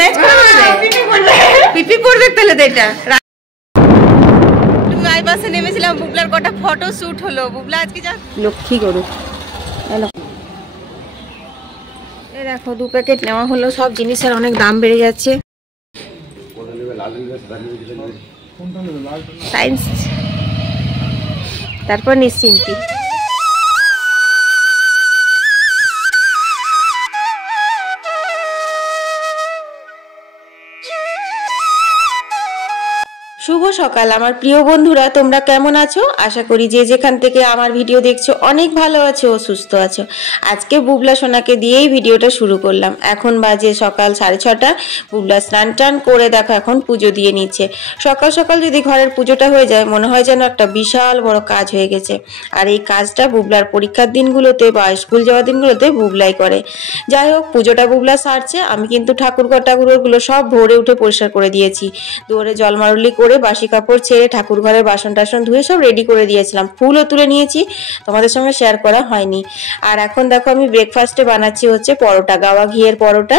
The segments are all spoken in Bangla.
ম্যাচ করবে পিপি পড়বে তাহলে তো এটা আমি বাসে নেমেছিলাম বুবলার কটা ফটো শুট হলো বুবলা আজকে যা লক্ষ্মী গরু এই দেখো 2 প্যাকেট নেওয়া হলো সব জিনিসের অনেক দাম বেড়ে যাচ্ছে সায়েন্স তারপর নিশ্চিন্তি শুভ সকাল আমার প্রিয় বন্ধুরা তোমরা কেমন আছো আশা করি যে যেখান থেকে আমার ভিডিও দেখছো অনেক ভালো আছো ও সুস্থ আছো আজকে বুবলা সোনাকে দিয়েই ভিডিওটা শুরু করলাম এখন বাজে সকাল 6:30 বুবলা স্নান টান করে দেখো এখন পুজো দিয়ে নিচ্ছে সকাল সকাল যদি ঘরের পুজোটা হয়ে যায় মনে হয় যেন একটা বিশাল বড় কাজ হয়ে গেছে আর এই কাজটা বুবলার পরীক্ষার দিনগুলোতে বা স্কুল যাওয়ার দিনগুলোতে বুবলাই করে যাই হোক পুজোটা বুবলা সারছে আমি কিন্তু ঠাকুরগুলো সব ভোরে উঠে পরিষ্কার করে দিয়েছি দুয়ারে জলমারুলি করে বাসি কাপড় ছেড়ে ঠাকুর ঘরের বাসন টাসন ধুয়ে সব রেডি করে দিয়েছিলাম ফুলও তুলে নিয়েছি তোমাদের সঙ্গে শেয়ার করা হয়নি আর এখন দেখো আমি ব্রেকফাস্টে বানাচ্ছি হচ্ছে পরোটা গাওয়া ঘিয়ের পরোটা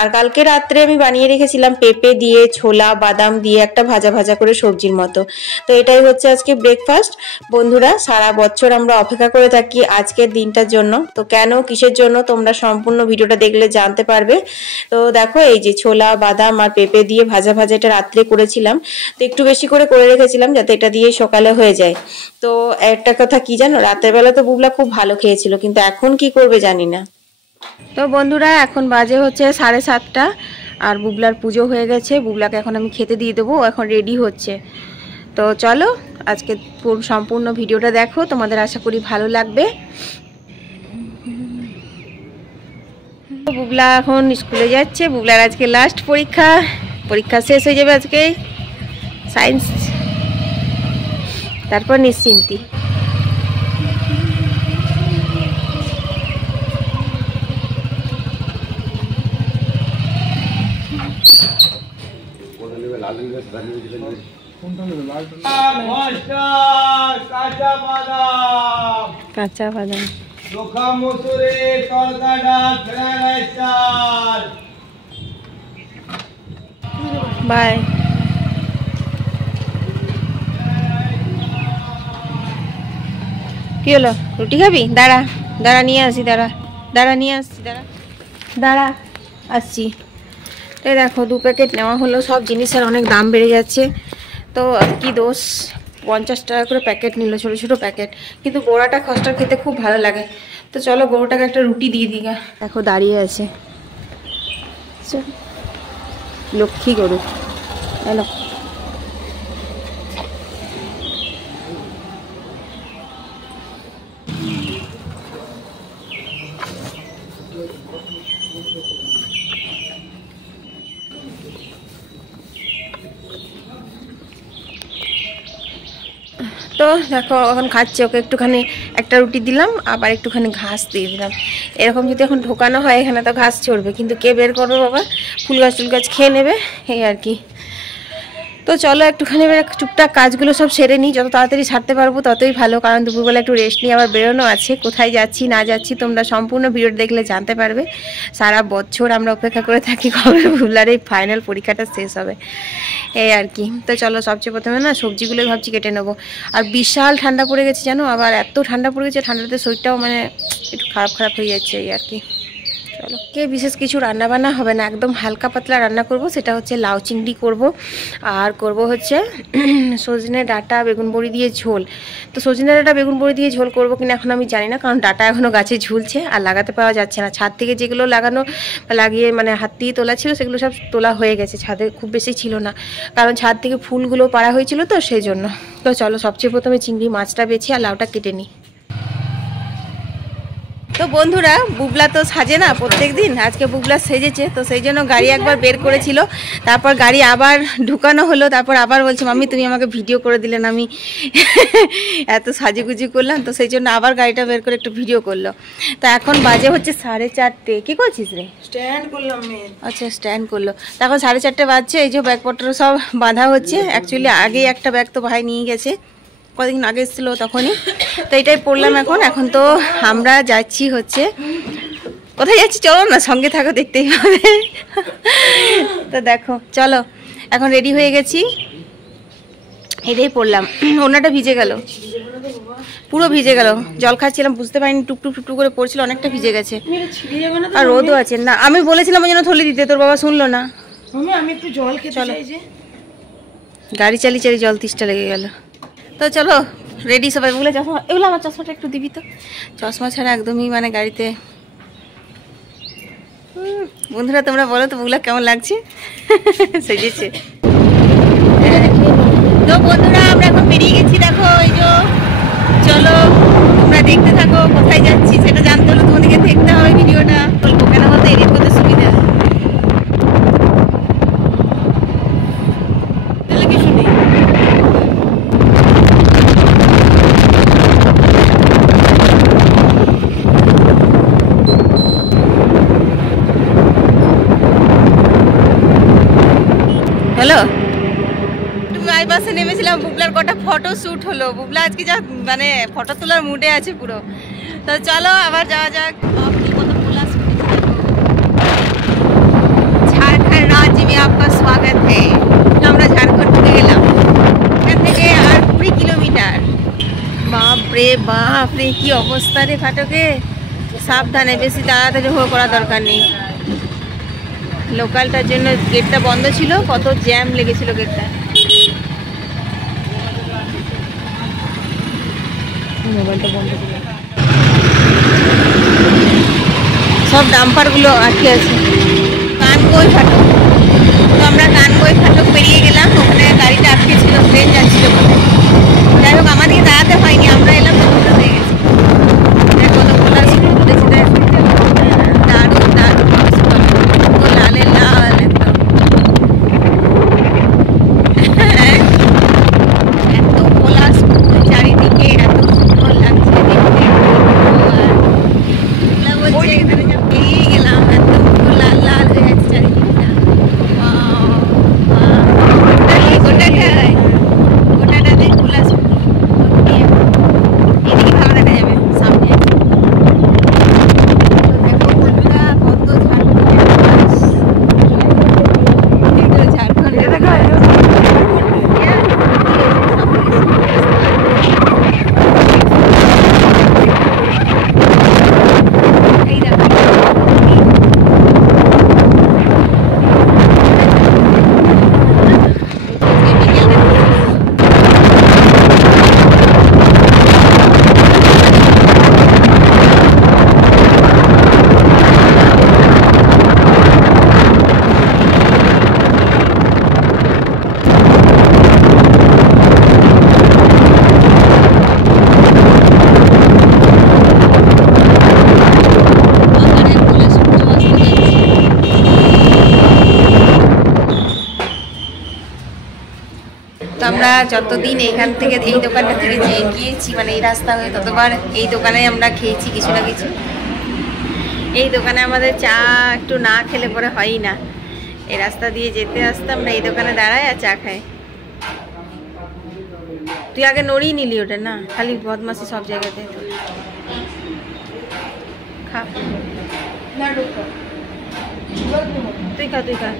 আর কালকে রাত্রে আমি বানিয়ে রেখেছিলাম পেঁপে দিয়ে ছোলা বাদাম দিয়ে একটা ভাজা ভাজা করে সবজির মতো তো এটাই হচ্ছে আজকে ব্রেকফাস্ট বন্ধুরা সারা বছর আমরা অপেক্ষা করে থাকি আজকের দিনটার জন্য তো কেন কিসের জন্য তোমরা সম্পূর্ণ ভিডিওটা দেখলে জানতে পারবে তো দেখো এই যে ছোলা বাদাম আর পেঁপে দিয়ে ভাজা ভাজা এটা রাত্রে করেছিলাম তো একটু বেশি করে রেখেছিলাম যাতে এটা দিয়ে সকালে হয়ে যায় তো একটা কথা কি জানো রাতের বেলা তো বুবলা খুব ভালো খেয়েছিল কিন্তু এখন কি করবে জানি না তো বন্ধুরা এখন বাজে হচ্ছে 7:30 আর বুবলার পুজো হয়ে গেছে বুবলাকে এখন আমি খেতে দিয়ে দেবো এখন রেডি হচ্ছে তো চলো আজকে সম্পূর্ণ ভিডিওটা দেখো তোমাদের আশা করি ভালো লাগবে বুবলা এখন স্কুলে যাচ্ছে বুবলার আজকে লাস্ট পরীক্ষা শেষ হয়ে যাবে আজকে সায়েন্স তারপর নিশ্চিন্তি কাঁচা বাদাম বাই কি হলো রুটি খাবি দাঁড়া নিয়ে আসি দাঁড়া আসছি এই দেখো 2 প্যাকেট নেওয়া হলো সব জিনিসের অনেক দাম বেড়ে যাচ্ছে তো কি দোষ 50 টাকা করে প্যাকেট নিল ছোট ছোট প্যাকেট কিন্তু গোড়াটা খসটা খেতে খুব ভালো লাগে তো চলো গরুটাকে একটা রুটি দিয়ে দিই দেখো দাঁড়িয়ে আছে লক্ষ্মী গরু এলো তো দেখো এখন খাচ্ছে ওকে একটুখানি একটা রুটি দিলাম আবার একটুখানি ঘাস দিয়ে দিলাম এরকম যদি এখন ঢোকানো হয় এখানে তো ঘাস চড়বে কিন্তু কে বের করবে বাবা ফুল গাছ খেয়ে নেবে এই আর কি তো চলো একটুখানি টুকটাক কাজগুলো সব সেরে নিই যত তাড়াতাড়ি ছাড়তে পারবো ততই ভালো কারণ দুপুরবেলা একটু রেস্ট নিয়ে আবার বেরোনো আছে কোথায় যাচ্ছি না যাচ্ছি তোমরা সম্পূর্ণ ভিডিওটা দেখলে জানতে পারবে সারা বছর আমরা অপেক্ষা করে থাকি কবে বুবলার এই ফাইনাল পরীক্ষাটা শেষ হবে এই আর কি তো চলো সবচেয়ে প্রথমে না সবজিগুলোই ভাবছি কেটে নেবো আর বিশাল ঠান্ডা পড়ে গেছে জানো আবার এত ঠান্ডা পড়ে গেছে ঠান্ডাতে শরীরটাও মানে একটু খারাপ হয়ে যাচ্ছে এই আর কি চলো কে বিশেষ কিছু রান্না বান্না হবে না একদম হালকা পাতলা রান্না করব সেটা হচ্ছে লাউ চিংড়ি করব আর করব হচ্ছে সজনে ডাঁটা বেগুন বড়ি দিয়ে ঝোল তো সজনে ডাঁটা বেগুন বড়ি দিয়ে ঝোল করব কিনা এখন আমি জানি না কারণ ডাঁটা এখনও গাছে ঝুলছে আর লাগাতে পাওয়া যাচ্ছে না ছাদ থেকে যেগুলো লাগিয়ে মানে হাত দিয়ে তোলা ছিল সেগুলো সব তোলা হয়ে গেছে ছাদে খুব বেশি ছিল না কারণ ছাদ থেকে ফুলগুলো পাড়া হয়েছিল তো সেই জন্য তো চলো সবচেয়ে প্রথমে চিংড়ি মাছটা বেছি আর লাউটা কেটে নিই তো বন্ধুরা বুবলা তো সাজে না প্রত্যেকদিন আজকে বুবলা সেজেছে তো সেই জন্য গাড়ি একবার বের করেছিল তারপর গাড়ি আবার ঢুকানো হলো তারপর আবার বলছে মাম্মি তুমি আমাকে ভিডিও করে দিলেন আমি এত সাজুগুজি করলাম তো সেই জন্য আবার গাড়িটা বের করে একটু ভিডিও করলো তো এখন বাজে হচ্ছে 4:30 কি করছিস রে স্ট্যান্ড করলাম আচ্ছা স্ট্যান্ড করলো এখন 4:30 বাজছে এই যে ব্যাগপত্র সব বাঁধা হচ্ছে অ্যাকচুয়ালি আগেই একটা ব্যাগ তো ভাই নিয়ে গেছে কদিন আগে এসেছিল তখনই তো এটাই পড়লাম এখন তো আমরা যাচ্ছি হচ্ছে কোথায় যাচ্ছি চলো না সঙ্গে থাকো দেখতেই পাবে তো দেখো চলো এখন রেডি হয়ে গেছি, এটাই পড়লাম। ওনাটা ভিজে গেল, পুরো ভিজে গেল, জল খাচ্ছিলাম বুঝতে পারিনি, টুকটুক টুকটুক করে পড়ছিল, অনেকটা ভিজে গেছে। আর রোদও আছে না, আমি বলেছিলাম ওই জন্য থলি দিতে, তোর বাবা শুনলো না। আমি একটু জল খেতে চাই যে, গাড়ি চালিয়ে চালিয়ে জল তেষ্টা লেগে গেল। তো চলো রেডি সবাই। বলে চশমা, এগুলো আমার চশমাটা একটু দিবি তো, চশমা ছাড়া একদমই মানে গাড়িতে। বন্ধুরা তোমরা বলো তো বুগলা কেমন লাগছে, সেজেছে। তো বন্ধুরা আমরা এখন বেরিয়ে গেছি, দেখো এই যে। চলো তোমরা দেখতে থাকো, কোথায় যাচ্ছি সেটা জানতে হলে তোমাদেরকে দেখতে হবে ভিডিওটা। বলবো কেন বলতে, এডিট করতে সুবিধা। হ্যালো, বাসে নেমেছিলাম, বুবলার কটা ফটো শ্যুট হলো। বুবলা আজকে যা মানে ফটো তোলার মুডে আছে পুরো। তো চলো আবার যাওয়া যাক। ঝাড়খণ্ড রাজ্য মে আপকা স্বাগত হ্যায়। আমরা ঝাড়খণ্ড ঢুকে গেলাম, এখান থেকে আর 20 কিলোমিটার। বাপরে বাপরে কি অবস্থা রে ফাটকে, সাবধানে, বেশি তাড়াতাড়ি করা দরকার নেই। লোকালটার জন্য গেটটা বন্ধ ছিল, কত জ্যাম লেগেছিল গেটটা। মোবাইলটা বন্ধ ছিল, সব ডাম্পারগুলো আটকে আছে। কানগই ফাটক, তো আমরা কানগই ফাটক পেরিয়ে গেলাম। ওখানে গাড়িটা আটকে ছিল, ট্রেন যাচ্ছিল বলে। যাই হোক আমাদেরকে দাঁড়াতে হয়নি, আমরা এলাম তো খোলা হয়ে গেছে। কত খোলা ছিল, দারুণ দারুণ, লালে লাল একদম। এত খোলা চারিদিকে, এত সুন্দর লাগছে দেখতে। বলছে এখানে যা পেরিয়ে গেলাম, একদম লাল লাল হয়ে গেছে চারিদিকটা। গোটাটাতে খোলা, এদিকে ভালো দেখা যাবে সামনে। দেখো বন্ধুরা কত ঝাড়খণ্ড দেখা আমরা যতদিন এখান থেকে এই দোকানটা থেকে গিয়েছি, মানে এই রাস্তা হয়ে, ততবার এই দোকানে আমরা খেয়েছি কিছু না কিছু। এই দোকানে আমাদের চা একটু না খেলে পরে হয়ই না। এই রাস্তা দিয়ে যেতে আসতে আমরা এই দোকানে দাঁড়াই আর চা খাই। তুই আগে নড়িয়ে নিলি ওটা, না খালি বদমাসি সব জায়গাতে। খা, তুই খা, তুই খা।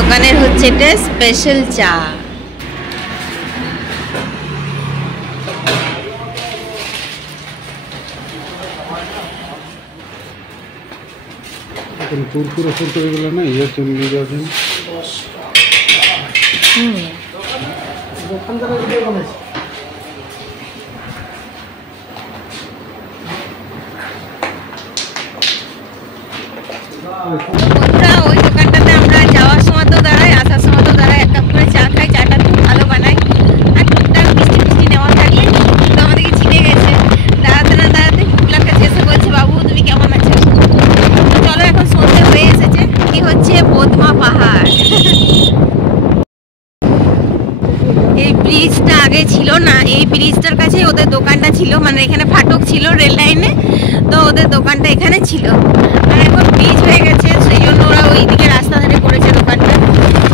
দোকানের হচ্ছে এটা স্পেশাল চা। কুরকুরে ফুরকুরে গুলো না ইয়ে চলে যাবেন। দোকানদারের ভিডিও বানাইছে। ওই দোকানটাতে আমরা যাওয়ার সময় তো দাঁড়াই, আসার সময় তো দাঁড়াই, এক কাপ করে চা খাই। চাটা খুব ভালো বানাই, আর টুকটাক মিষ্টি মিষ্টি নেওয়া থাকলে তো আমাদেরকে চিনে গেছে। দাঁড়াতে না দাঁড়াতে ফুলার কাছে এসে বলছে, বাবু তুমি কেমন আছো? চলো এখন সন্ধ্যে হয়ে এসেছে। কি হচ্ছে পদ্মা পাহাড়। এই ব্রিজটা আগে ছিল না, এই ব্রিজটার কাছে ওদের দোকানটা ছিল, মানে এখানে ফাটক ছিল রেল লাইনে, তো ওদের দোকানটা এখানে ছিল। আর এখন ব্রিজ হয়ে গেছে, সেই জন্য ওরা ওইদিকে রাস্তা ধারে করেছে দোকানটা।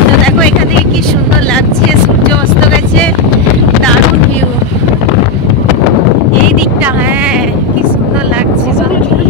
তো দেখো এখান থেকে কি সুন্দর লাগছে, সূর্য অস্ত গেছে, দারুণ ভিউ এই দিকটা। হ্যাঁ কি সুন্দর লাগছে, ছোট ছোট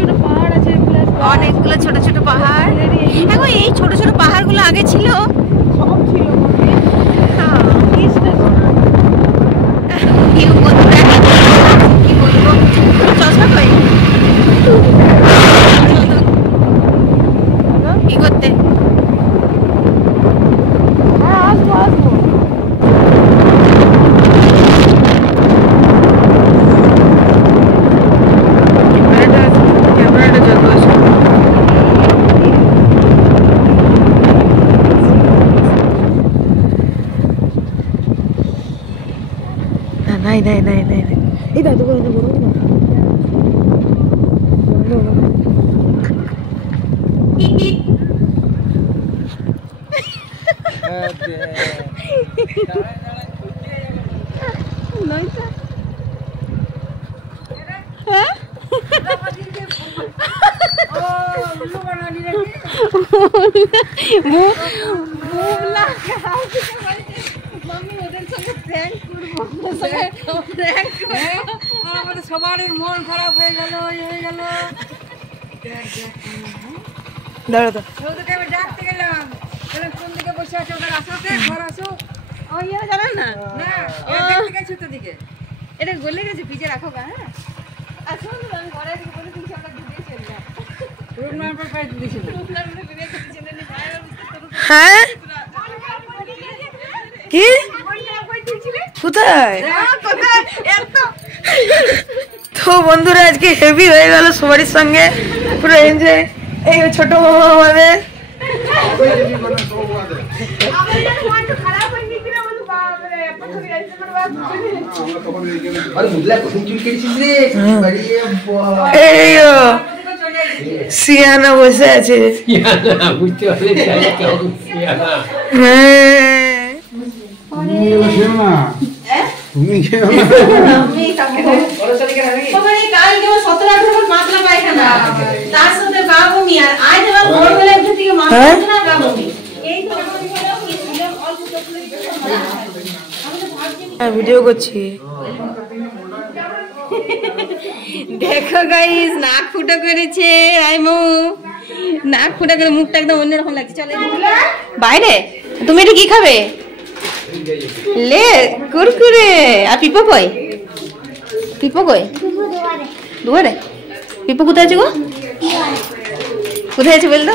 নাই নাই নাই নাই নাই। এই দাদু বড় বড় সবার মন খারাপ হয়ে গেল দাঁড়া তো আমি ডাকতে গেলাম কোন দিকে বসে আছে ওদের আসতে ঘর আসো জানেন না দিকে এটা গলে গেছে ভিজে রাখো গা। হ্যাঁ আসুন আমি ঘরে থেকে বলে দিচ্ছি আমরা ভিজে চললাম রুম নাম্বার 5 দিয়েছিল হ্যাঁ কি কোথায় তো বন্ধুরা আজকে হেভি হয়ে গেল সবারই সঙ্গে পুরো এনজয়। এই ছোট মামা আমাদের সিয়ানা বসে আছে তুমি ভিডিও করছি দেখো গাইস নাক ফুটো করেছে আইমু নাক ফুটা করে মুখটা একদম অন্যরকম লাগছে। চলে বাইরে তুমি এটা কি খাবে লে কুরকুরে আর পিপো কই দুয়ারে পিপো কোথায় আছে গো কোথায় আছে বলতো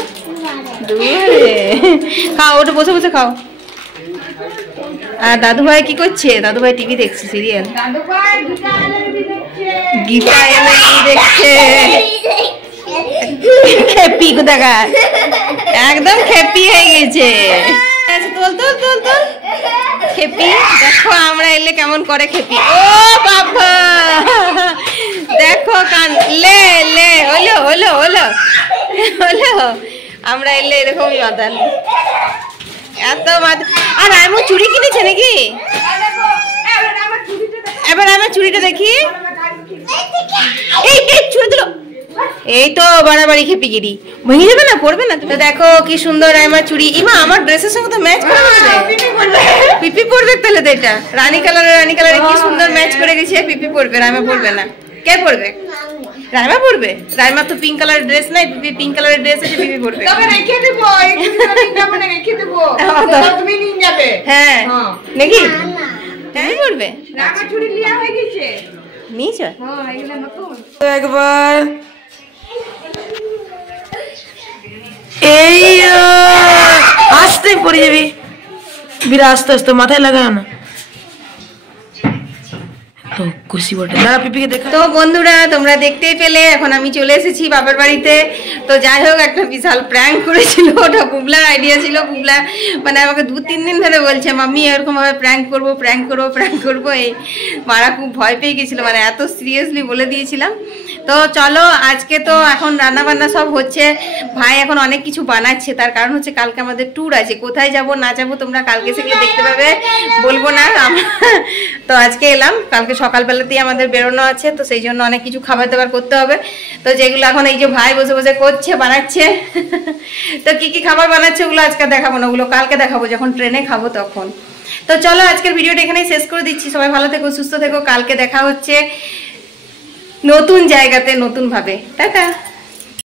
দুয়ারে খাও ওটা বসে বসে খাও। আর দাদু ভাই কি করছে দাদু ভাই টিভি দেখছে সিরিয়াল গীতা এলএলবি দেখছে খেপি কোথাকার একদম খেপি হয়ে গেছে তোল তোল তোল তোল খেপি দেখো আমরা এলে কেমন করে খেপি ও বাবা দেখো কান লে লে হলো হলো হলো হলো আমরা এলে এরকমই মাতাল এত মাতাল। আর আমি চুড়ি কিনেছে নাকি এবার আমার চুড়িটা দেখি এই চুড়ি দিল এই তো বাড়াবাড়ি খেপিগিরি ভেঙে যাবে না পড়বে না। তো দেখো কি সুন্দর আমার চুড়ি ইমা আমার ড্রেসের সঙ্গে তো ম্যাচ করে গেছে পিপি পরবে তাহলে তো এটা রানী কালারে কি সুন্দর ম্যাচ করে গেছে পিপি পরবে রাইমা পরবে না কে পরবে রাইমা পরবে রাইমা তো পিঙ্ক কালারের ড্রেস নাই পিপি পিঙ্ক কালারের ড্রেস আছে পিপি পরবে তবে রেখে দেব রেখে দেব তুমি নিয়ে যাবে হ্যাঁ নাকি হ্যাঁ পরবে রাইমা চুড়ি লিয়া হয়ে গেছে নিচে হ্যাঁ এগুলা নতুন তো একবার এই আস্তে পড়ে যাবি বিরা আস্তে আস্তে মাথায় লাগাও না তো কুর্সি বটে দাঁড়া পিপিকে দেখো। তো বন্ধুরা তোমরা দেখতেই পেলে এখন আমি চলে এসেছি বাবার বাড়িতে। তো যাই হোক একটা বিশাল প্র্যাঙ্ক করেছিল ওটা বুবলার আইডিয়া ছিল বুবলা মানে আমাকে 2-3 দিন ধরে বলছে মাম্মি এরকম ভাবে প্র্যাঙ্ক করবো এই মারা খুব ভয় পেয়ে গেছিল মানে এত সিরিয়াসলি বলে দিয়েছিলাম। তো চলো আজকে তো এখন রান্না বান্না সব হচ্ছে ভাই এখন অনেক কিছু বানাচ্ছে তার কারণ হচ্ছে কালকে আমাদের ট্যুর আছে কোথায় যাব না যাব তোমরা কালকে সেগুলো দেখতে পাবে বলবো না। তো আজকে এলাম কালকে সকালবেলাতেই আমাদের বেরোনো আছে তো সেই জন্য অনেক কিছু খাবার দাবার করতে হবে তো যেগুলো এখন এই যে ভাই বসে বসে করছে বানাচ্ছে তো কি কি খাবার বানাচ্ছে ওগুলো আজকে দেখাবো না ওগুলো কালকে দেখাবো যখন ট্রেনে খাবো তখন। তো চলো আজকের ভিডিওটা এখানেই শেষ করে দিচ্ছি সবাই ভালো থেকো সুস্থ থেকো কালকে দেখা হচ্ছে নতুন জায়গাতে নতুন ভাবে টাটা।